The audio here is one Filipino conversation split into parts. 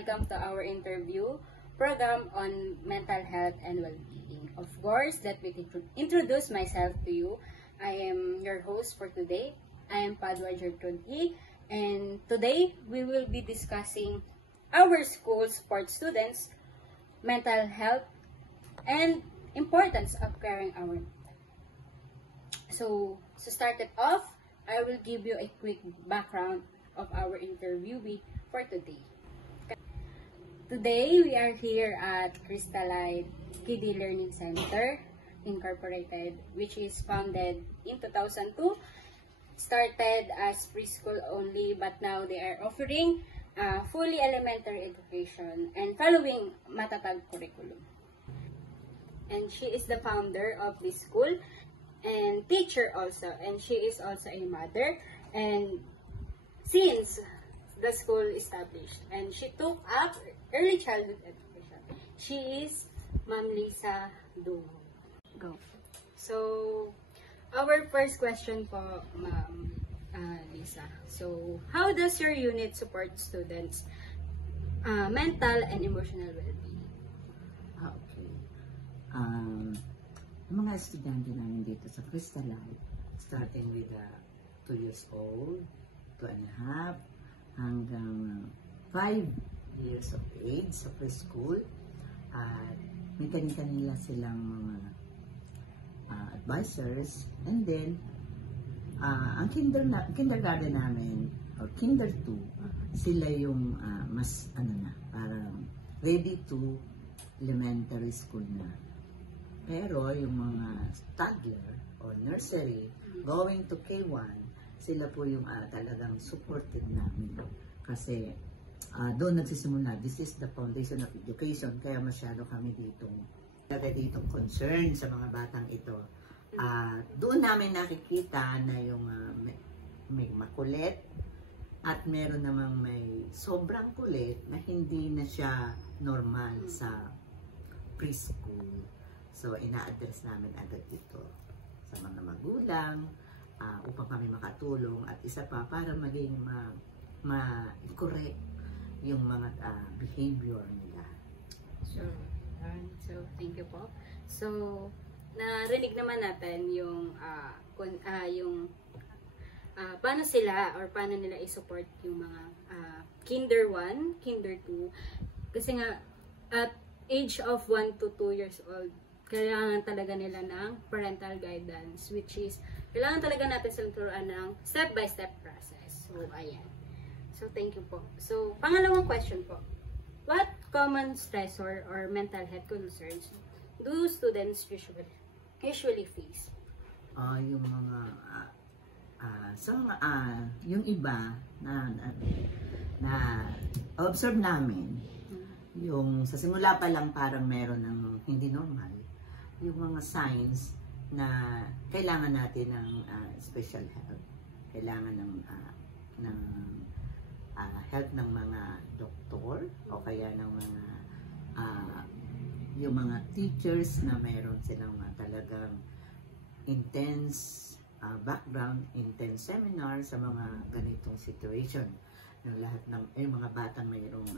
welcome to our interview program on mental health and well-being. Of course, let me introduce myself to you. I am your host for today. I am Padua Gertrude E. And today, we will be discussing our school sports students, mental health, and importance of caring our mental. So, to start it off, I will give you a quick background of our interviewee for today. Today, we are here at Crystalite Kiddie Learning Center Incorporated, which is founded in 2002. Started as preschool only, but now they are offering fully elementary education and following Matatag curriculum. And she is the founder of this school and teacher also, and she is also a mother. And since the school established, and she took up early childhood education, she is Ma'am Lisa Dungo. Go. So, our first question po, Ma'am Lisa. So, how does your unit support students' mental and emotional well-being? Okay. Mga estudyante namin dito sa Crystalite, starting with 2 years old, 2 and a half, hanggang 5 years of age sa preschool. At may kanila silang mga advisors. And then, ang kindergarten namin, or kinder 2, sila yung mas, parang ready to elementary school na. Pero yung mga toddler or nursery, going to K1, sila po yung talagang supported namin. Kasi doon nagsisimula, this is the foundation of education, kaya masyado kami ditong concern sa mga batang ito. Doon namin nakikita na yung may makulit at meron namang may sobrang kulit na hindi na siya normal sa preschool. So, ina-address namin agad ito sa mga magulang upang kami makatulong at isa pa para maging ma-correct yung mga behavior nila. So, thank you po. So, narinig naman natin yung paano sila or paano nila i-support yung mga kinder 1, kinder 2. Kasi nga, at age of 1 to 2 years old, kailangan talaga nila ng parental guidance, which is, kailangan talaga natin silang turuan ng step-by-step process. So, ayan. So, thank you po. So, pangalawang question po. What common stressor or mental health concerns do students usually face? Yung mga, yung iba na observe namin, yung sa simula pa lang parang meron ng hindi normal, yung mga signs na kailangan natin ng special help, kailangan ng help ng mga doktor o kaya ng mga yung mga teachers na meron silang talagang intense background, intense seminar sa mga ganitong situation ng lahat ng mga batang mayroong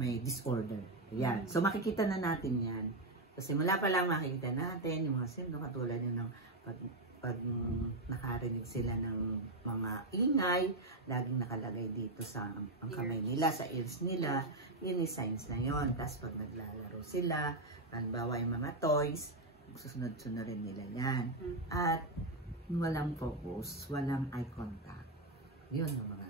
may disorder. Yan. So makikita na natin yan. Kasi mula pa lang makikita natin yung mga symptoms, katulad yun ng pag nakarinig sila ng mga ingay, laging nakalagay dito sa ang kamay nila, sa ears nila, yun yung signs na yun. Tapos pag naglalaro sila, halimbawa yung mga toys, susunod-sunod rin nila yan. At walang focus, walang eye contact. Yun yung mga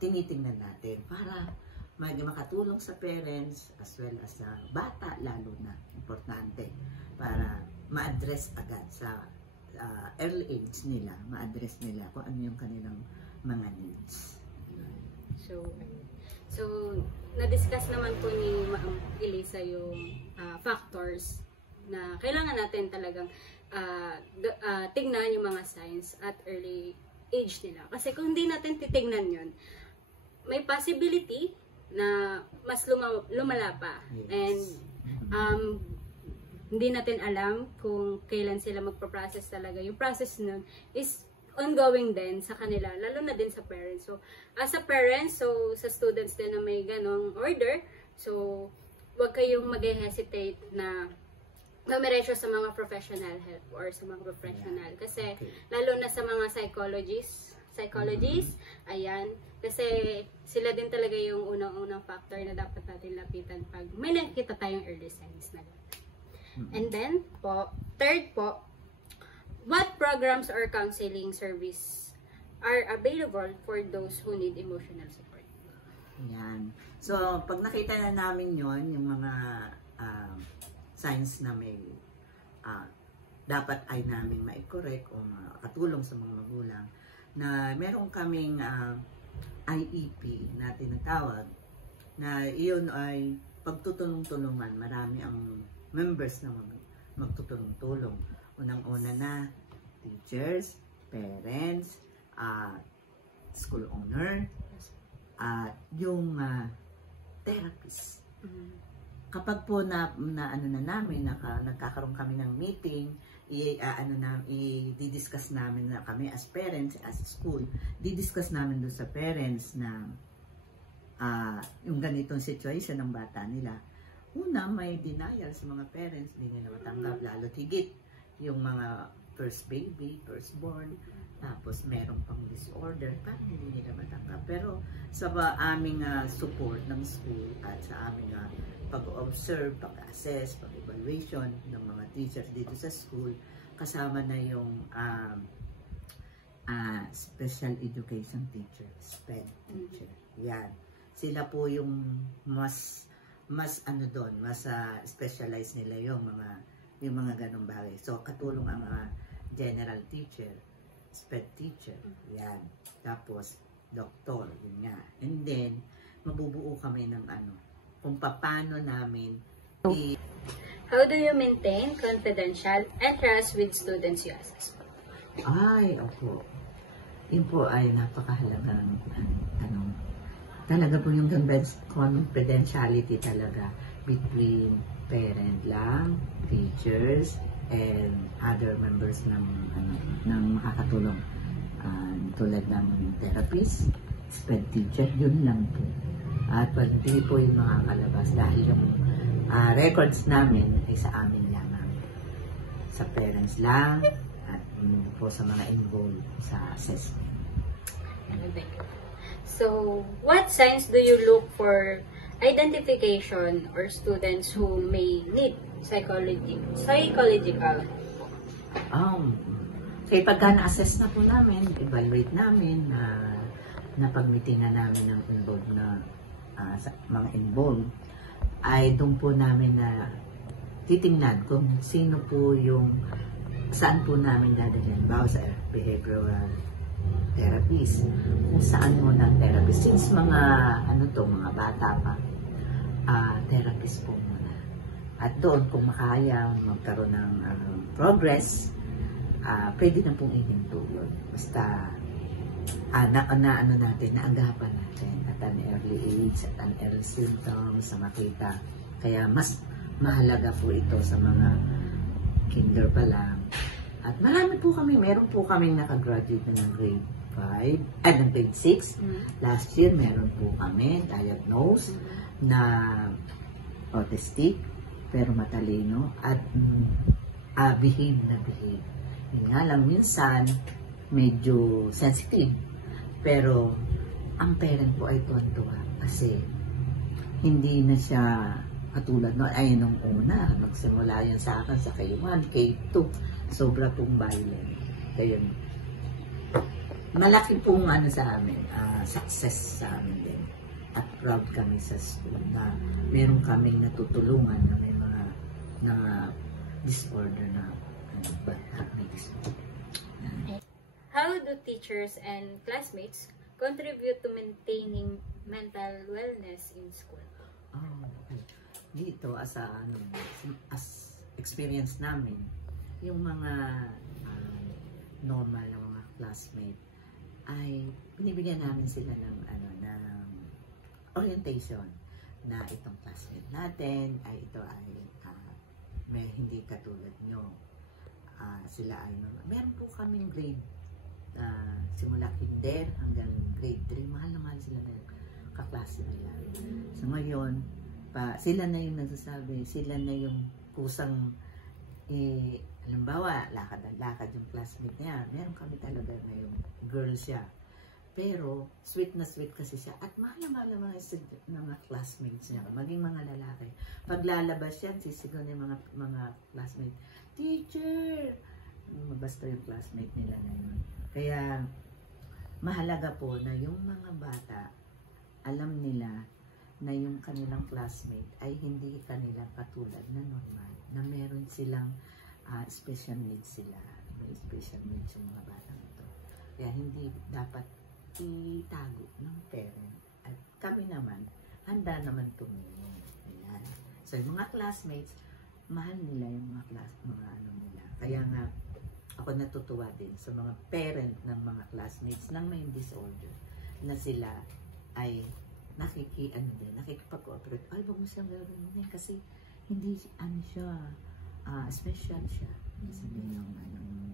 tinitingnan natin para makatulong sa parents as well as sa bata, lalo na importante para ma-address agad sa early age nila, ma-address nila kung ano yung kanilang mga needs. So na-discuss naman po ni Ma'am Elisa yung factors na kailangan natin talagang tignan yung mga signs at early age nila. Kasi kung hindi natin titignan yun, may possibility na mas lumala pa. Yes. And hindi natin alam kung kailan sila magpa-process talaga. Yung process nun is ongoing din sa kanila, lalo na din sa parents. So, as a parents, so sa students din na may ganong order, so, huwag kayong mag-hesitate na dumiretso sa mga professional help or sa mga professional. Kasi, lalo na sa mga psychologists, ayan, kasi sila din talaga yung unang-unang factor na dapat natin lapitan pag may nakikita tayong early signs na gano'n. And then, third po, what programs or counseling service are available for those who need emotional support? Yan. So, pag nakita na namin yon yung mga signs na may dapat ay namin mai-correct o makatulong sa mga magulang, na meron kaming IEP na tinatawag, na iyon ay pagtutulong-tulungan. Marami ang members na magtutulong-tulong. Unang-una na, teachers, parents, school owner, at yung therapist. Kapag po nagkakaroon kami ng meeting, i-discuss namin na kami as parents, as school, di-discuss namin doon sa parents na yung ganitong situation ng bata nila. Una, may denial sa mga parents, hindi nila matanggap, lalo higit yung mga first baby, firstborn, tapos meron pang disorder, parang hindi nila matanggap. Pero sa aming support ng school at sa aming pag-observe, pag-assess, pag-evaluation ng mga teachers dito sa school, kasama na yung special education teacher, SPED teacher. Yan. Sila po yung mas specialized nila yung mga ganong bagay. So, katulong ang general teacher, SPED teacher, yan. Tapos, doktor, yun nga. And then, mabubuo kami ng kung paano namin How do you maintain confidential and trust with students you assess? Ay, opo. Yun po ay napakahalagang talaga po yung confidentiality talaga between parent lang, teachers, and other members ng makakatulong. Tulad ng therapist, SPED teacher, yun lang po. At hindi po yung makakalabas dahil yung records namin ay sa amin lamang. Sa parents lang at po sa mga involved sa assessment. So, what signs do you look for identification or students who may need psychological? Kaya pagka na-assess na po namin, evaluate namin, napag-meetingan namin ng involved na mga involved, ay doon po namin na titingnan kung sino po saan po namin dadalhin. Bawa sa behavioral therapist, kung saan mo na therapist. Since mga bata pa, therapist po muna. At doon, kung makaya magkaroon ng progress, pwede na pong itintulog. Basta, naagapan natin at an early age, at an early symptoms na makita. Kaya mas mahalaga po ito sa mga kinder pa lang. At marami po meron po kami nakagraduate na ng grade 5, ng grade 6. Last year, meron po kami diagnosed na autistic, pero matalino, at behave. Yun nga lang, minsan, medyo sensitive. Pero, ang parent po ay tuwan-tuwa kasi hindi na siya katulad nung una, magsimula yan sa akin sa K1, K2, sobra pong violent. Kaya malaki pong sa amin, success sa amin din. At proud kami sa school na meron kaming natutulungan na may mga disorder na may disorder. How do teachers and classmates contribute to maintaining mental wellness in school? Okay. Dito, as experience namin, yung mga normal na mga classmate ay binibigyan namin sila ng orientation na itong classmate natin ay ito ay may hindi katulad nyo. Sila ay meron po kaming grade simula kinder hanggang grade 3, mahal na mahal sila na kaklase nila. So ngayon, sila na yung nagsasabi, sila na yung kusang, halimbawa, lakad yung classmate niya. Meron kami talaga na yung girl siya. Pero, sweet na sweet kasi siya. At mahal na mahal mga classmates niya, maging mga lalaki. Pag lalabas yan, sisigaw niya mga classmates, "Teacher!" Basta yung classmate nila na yun. Kaya, mahalaga po na yung mga bata, alam nila na yung kanilang classmate ay hindi kanila katulad na normal, na meron silang special needs sila. May special needs yung mga batang ito. Kaya hindi dapat itago ng parent. At kami naman, handa naman tumulong. Ayan. So yung mga classmates, mahal nila yung mga ano nila. Kaya nga, ako natutuwa din sa mga parent ng mga classmates na may disorder, na sila ay nakikipag-cooperate. Ay, wag mo siyang gagawin kasi hindi siya, special siya. Sabihin yung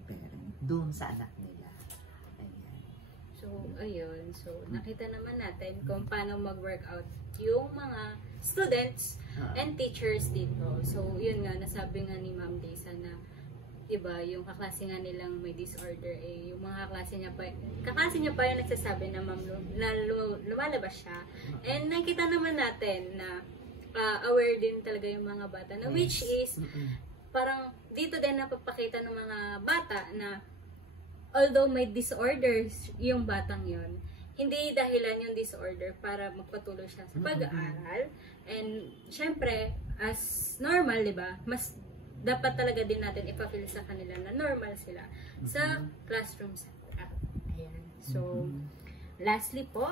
parent doon sa anak nila. Ayan. So, ayun. So, nakita naman natin kung paano mag-workout yung mga students and teachers dito. So, yun nga, nasabi nga ni Ma'am Daisa na diba, yung kaklase nga nilang may disorder, yung mga kaklase niya pa yung nagsasabi na lumalabas siya. And nakita naman natin na aware din talaga yung mga bata na which is parang dito din napapakita ng mga bata na although may disorders yung batang yon, hindi dahilan yung disorder para magpatuloy siya sa pag-aaral. And syempre, as normal, diba, mas dapat talaga din natin ipafeel sa kanila na normal sila sa classroom setup. Ayan. So, lastly po,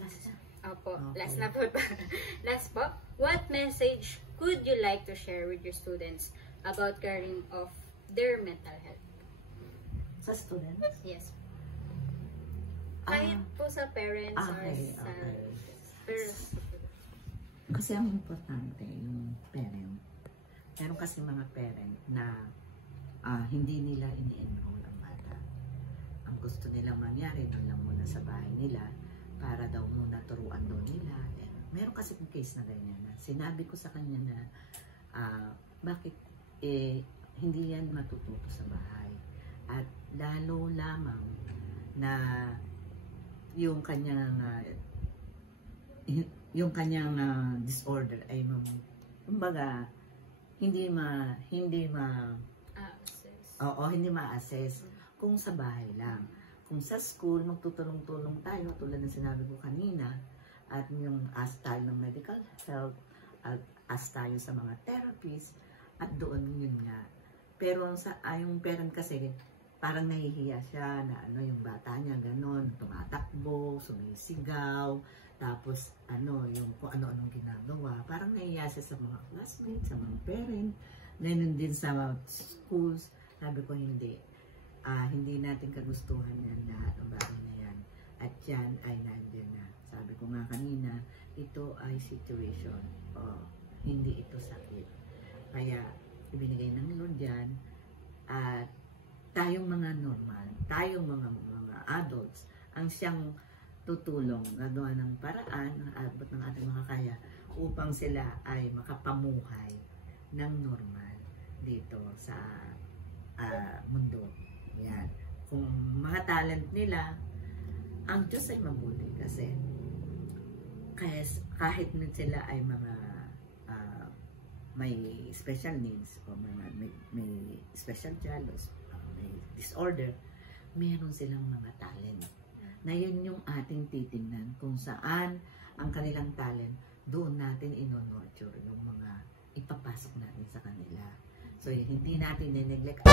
last na po. Last po, what message could you like to share with your students about caring of their mental health? Sa students? Yes. Kahit po sa parents or sa parents. Kasi ang importante yung parent. Meron kasi mga parent na hindi nila ini-enroll ang bata. Ang gusto nilang mangyari, doon lang muna sa bahay nila para daw muna turuan doon nila. Meron kasi yung case na ganyan na sinabi ko sa kanya na bakit hindi yan matututo sa bahay. At lalo lamang na yung kanyang disorder ay kumbaga hindi ma-assess kung sa bahay lang. Kung sa school, magtutulong-tulong tayo, tulad ng sinabi ko kanina, at yung ask tayo ng medical help, at ask tayo sa mga therapists, at doon yun nga. Pero yung parent kasi, parang nahihiya siya na yung bata niya, ganon, tumatakbo, sumisigaw, tapos yung kung ano-anong ginagawa. Parang nahihiya siya sa mga classmates, sa mga parent, ganun din sa schools. Sabi ko hindi natin kagustuhan yan lahat ng bagay na yan. At yan ay nandiyan na. Sabi ko nga kanina, ito ay situation. Hindi ito sakit. Kaya ibinigay ng Lord yan. At tayong mga normal, tayong mga adults, ang siyang tutulong, gagawa ng paraan, ng abot ng ating makakaya upang sila ay makapamuhay ng normal dito sa mundo. Yan. Kung mga talent nila, ang Diyos ay mabuti kasi kahit sila ay mga may special needs o may special jalos, may disorder, meron silang mga talent. Na yun yung ating titingnan kung saan ang kanilang talent, doon natin ino-nurture yung mga ipapasok natin sa kanila. So, hindi natin nineglect.